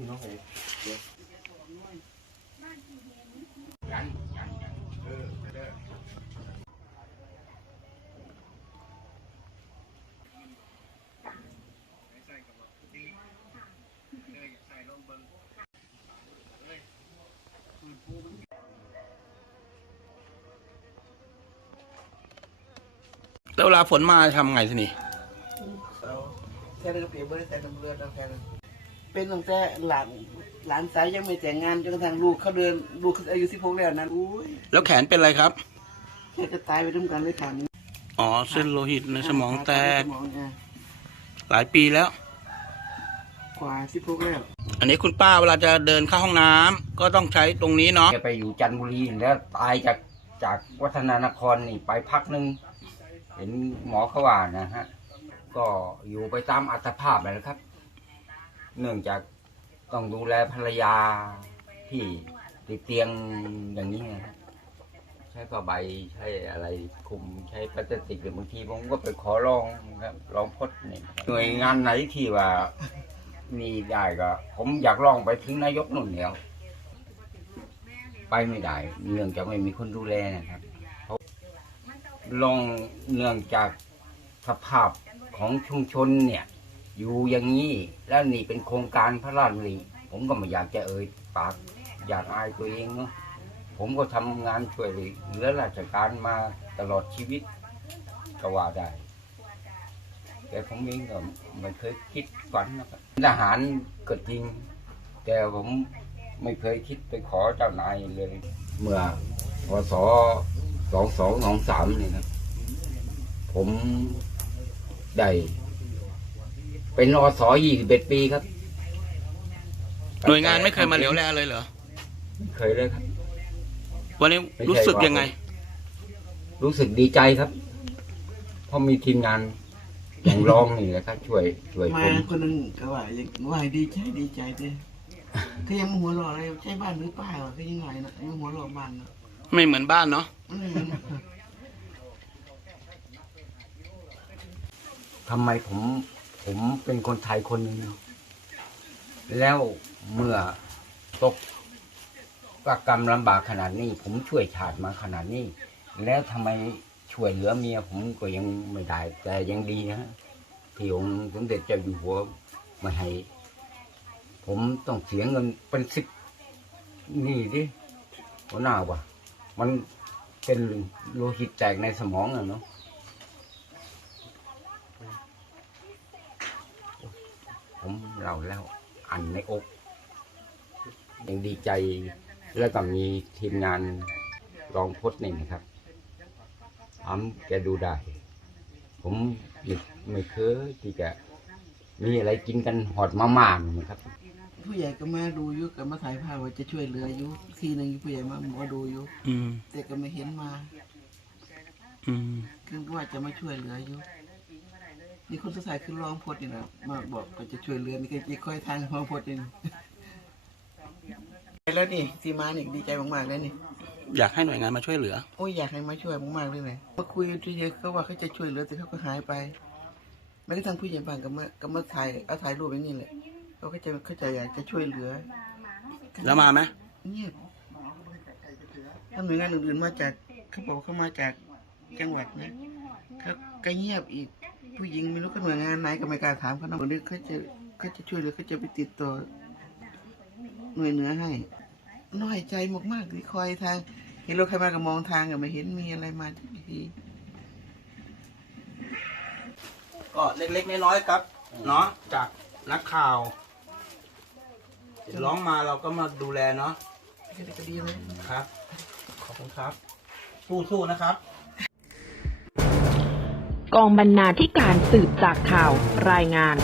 ี่น้องเอ๋แล้วเวลาฝนมาทำไงทีนี่แค่นั้นก็เปรียบเทียบแต่น้ำเลือดแล้วแค่นั้น เป็นตั้งแต่หลานหลานสาวยังไม่แต่งงานจนกระทั่งลูกเขาเดินลูกเขาอายุสิบหกแล้วนั้นอุ้ยแล้วแขนเป็นอะไรครับ แค่จะตายไปด้วยกันเลยค่ะอ๋อเส้นโลหิตในสมองแตก สมองเนี่ยหลายปีแล้ว กว่าสิบหกแล้ว อันนี้คุณป้าเวลาจะเดินเข้าห้องน้ำก็ต้องใช้ตรงนี้เนาะแกไปอยู่จันทบุรีแล้วตายจากจากวัฒนานครนี่ไปพักหนึ่งเห็นหมอเขาว่านะฮะ ก็อยู่ไปตามอัตภาพเลยนะครับ เนื่องจากต้องดูแลภรรยาที่ติดเตียงอย่างนี้นะครับใช้ผ้าใบใช้อะไรคุมใช้พลาสติกหรือบางทีผมก็ไปขอร้องครับร้องพดนี่หน่วยงานไหนที่ว่านี่ได้ก็ ผมอยากร้องไปถึงนายกนุ่นแล้วไปไม่ได้ เนื่องจากไม่มีคนดูแลนะครับเขาลองเนื่องจากสภาพของชุมชนเนี่ย อยู่อย่างนี้แล้วนี่เป็นโครงการพระราชดำริผมก็ไม่อยากจะเอ่ยปากอยากอายตัวเองเนาะผมก็ทำงานช่วยเหลือราชการมาตลอดชีวิตก็ว่าได้ แต่ผมเองก็ไม่เคยคิดฝันนะครับทหารก็จริง แต่ผมไม่เคยคิดไปขอเจ้านายเลย เมื่อพศสองสองสองสามนี่นะผมได้ เป็นอสยี่สิบเอ็ดปีครับหน่วยงานไม่เคยมาเหลียวแลเลยเหรอไม่เคยเลยครับ วันนี้รู้สึกยังไง รู้สึกดีใจครับ เพราะมีทีมงานอย่างรองนี่แหละครับ ช่วยช่วยมาผมคนหนึงก็ว่าอย่างว่าให้ดีใจดีใจเด้อเขายังหัวเราะอะไรใช่บ้านหรือเปล่าวะเขายังไงนะยังหัวเราะบ้านเนาะไม่เหมือนบ้านเนาะอืมทำไมผม ผมเป็นคนไทยคนหนึ่งแล้วเมื่อตกกกรรมลำบากขนาดนี้ ผมช่วยชาติมาขนาดนี้ แล้วทำไมช่วยเหลือเมียผมก็ยังไม่ได้ แต่ยังดีนะที่องค์สมเด็จเจ้าอยู่หัวม่ให้ ผมต้องเสียเงินเป็นสิบนี่ดิหัวหน้าวะมันเป็นโลหิตแตกในสมองอะเนาะ ผม เล่าแล้วอันในอกยังดีใจแล้วก็มีทีมงานรองพจน์นี่นะครับทำแกดูได้ ผมไม่ไม่เคยที่จะมีอะไรกินกันหอดมาม่าๆนะครับ ผู้ใหญ่ก็มาดูอยู่ก็มาถ่ายภาพว่าจะช่วยเหลืออยู่ทีหนึ่งผู้ใหญ่มามาดูอยู่อืมแต่ก็ไม่เห็นมา อืมคือว่าจะมาช่วยเหลืออยู่ นี่คนสุดท้ายคือรองพจน์นี่นะมาบอกก็จะช่วยเหลือนี่ก็จะคอยทางรองพจน์นี่แล้วนี่สีมานี่ดีใจมากๆเลยนี่อยากให้หน่วยงานมาช่วยเหลือ โอ้ยอยากให้มาช่วยมากๆเลยเลยมาคุยทีเดียวเขาว่าเขาจะช่วยเหลือแต่เขาก็หายไปแม้กระทั่งผู้ใหญ่บ้านก็มาก็มาถ่ายเอาถ่ายรูปไว้นี่แหละเขาก็จะเขาจะอยากจะช่วยเหลือ แล้วมาไหมเงียบถ้าหน่วยงานอื่นๆมาจากเขาบอกว่าเขามาจากจังหวัดนะเขาก็เงียบอีก ผู้หญิงไม่รู้ก็หน่วยงานไหนก็ไม่กล้าถามเขานะหรือเขาจะเขาจะช่วยเหลือเขาจะไปติดต่อหน่วยเหนือให้ น้อยใจมากๆที่คอยทาง เห็นรถใครมาก็มองทางก็ไม่เห็นมีอะไรมาทีก็เล็กๆน้อยๆครับ เนาะจากนักข่าวร้องมาเราก็มาดูแลเนาะก็ดีก็ดีเลยครับ ขอบคุณครับ สู้ๆนะครับ กองบรรณาธิการสืบจากข่าวรายงาน